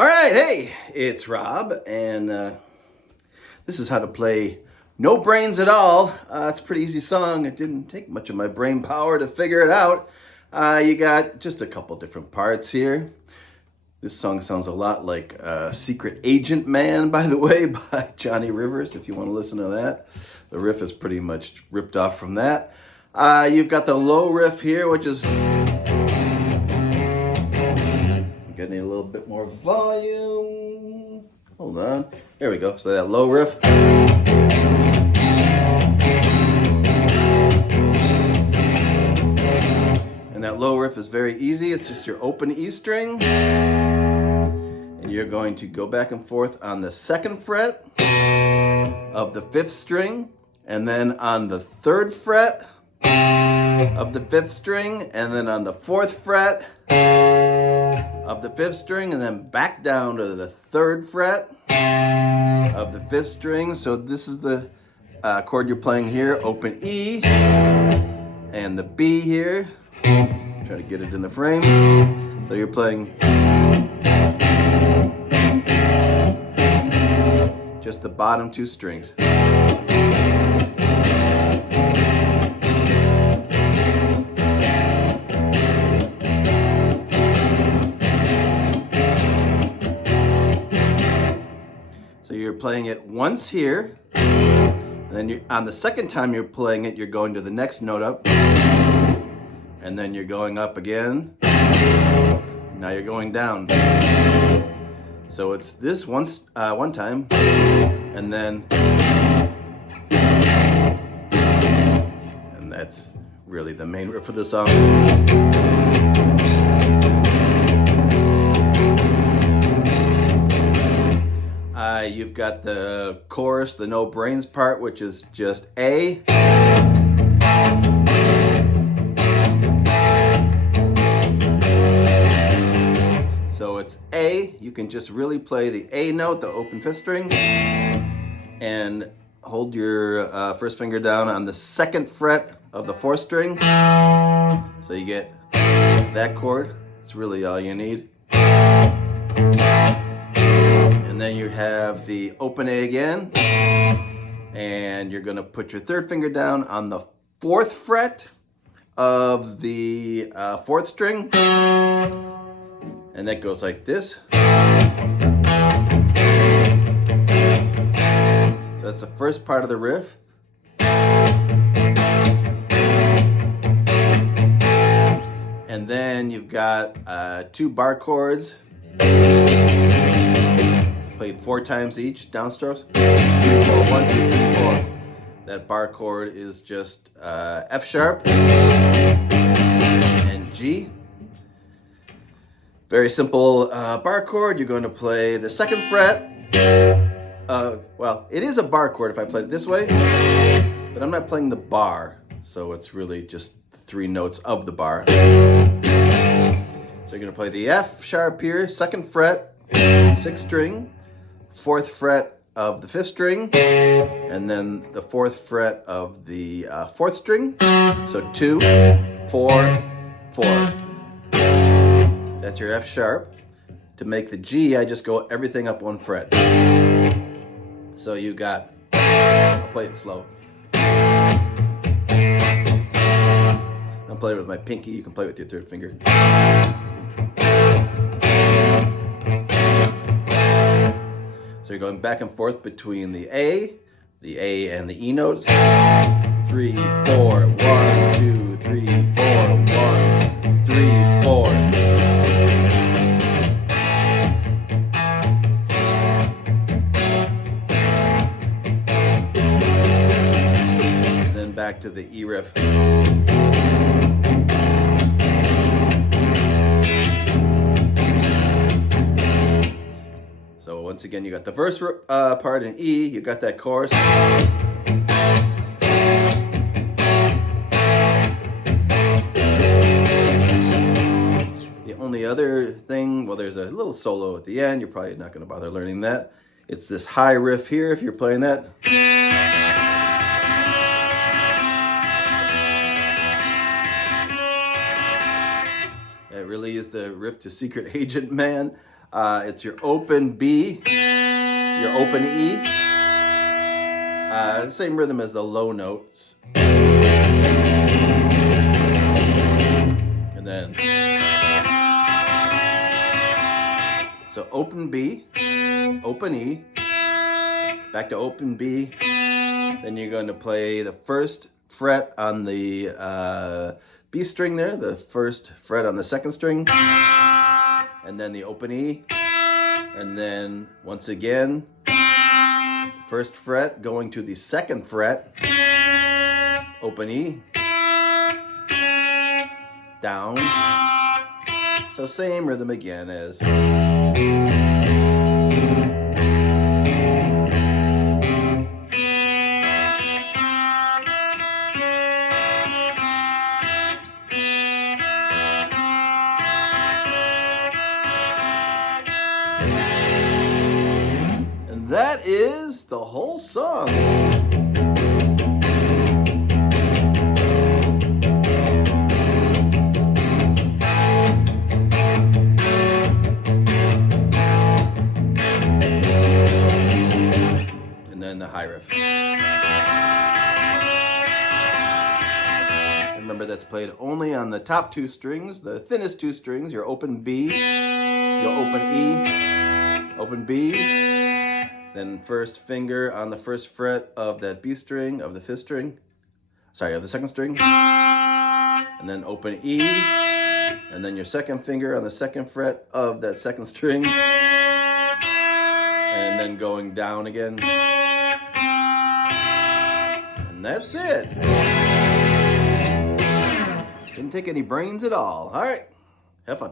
All right, hey, it's Rob, and this is how to play No Brains at All. It's a pretty easy song. It didn't take much of my brain power to figure it out. You got just a couple different parts here. This song sounds a lot like Secret Agent Man, by the way, by Johnny Rivers, if you want to listen to that. The riff is pretty much ripped off from that. You've got the low riff here, which is getting a little bit more volume. Hold on. There we go. So that low riff. And that low riff is very easy. It's just your open E string. And you're going to go back and forth on the second fret of the fifth string, and then on the third fret of the fifth string, and then on the fourth fret of the fifth string, and then back down to the third fret of the fifth string. So this is the chord you're playing here, open E, and the B here. Try to get it in the frame. So you're playing just the bottom two strings. So you're playing it once here, and then on the second time you're playing it, you're going to the next note up, and then you're going up again. Now you're going down. So it's this one time, and then, and that's really the main riff of the song. You've got the chorus, the no brains part, which is just A. So it's A. You can just really play the A note, the open fifth string, and hold your first finger down on the second fret of the fourth string. So you get that chord. It's really all you need. And then you have the open A again, and you're going to put your third finger down on the fourth fret of the fourth string, and that goes like this. So that's the first part of the riff. And then you've got two bar chords, played 4 times each, downstrokes. 3, 4, 1, 2, 3, 4. That bar chord is just F sharp and G. Very simple bar chord. You're going to play the second fret. Well, it is a bar chord if I played it this way, but I'm not playing the bar, so it's really just 3 notes of the bar. So you're going to play the F sharp here, second fret, 6th string, 4th fret of the 5th string, and then the 4th fret of the 4th string. So 2, 4, 4. That's your F sharp. To make the G, I just go everything up 1 fret. So you got, I'll play it slow. I'm playing with my pinky. You can play with your third finger. So you're going back and forth between the A and the E notes. 3, 4, 1, 2, 3, 4, 1, 3, 4. And then back to the E riff. So once again, you got the verse part in E, you got that chorus. The only other thing, well, there's a little solo at the end. You're probably not going to bother learning that. It's this high riff here, if you're playing that. That really is the riff to Secret Agent Man. It's your open B, your open E, same rhythm as the low notes. And then, so open B, open E, back to open B, then you're going to play the first fret on the B string there, the first fret on the second string, and then the open E, and then once again, first fret going to the second fret, open E, down, so same rhythm again as. And that is the whole song. And then the high riff. Remember, that's played only on the top two strings, the thinnest two strings, your open B, your open E, open B, then first finger on the first fret of that B string, of the fifth string, sorry, of the second string, and then open E, and then your second finger on the second fret of that second string, and then going down again. And that's it. Didn't take any brains at all. All right, have fun.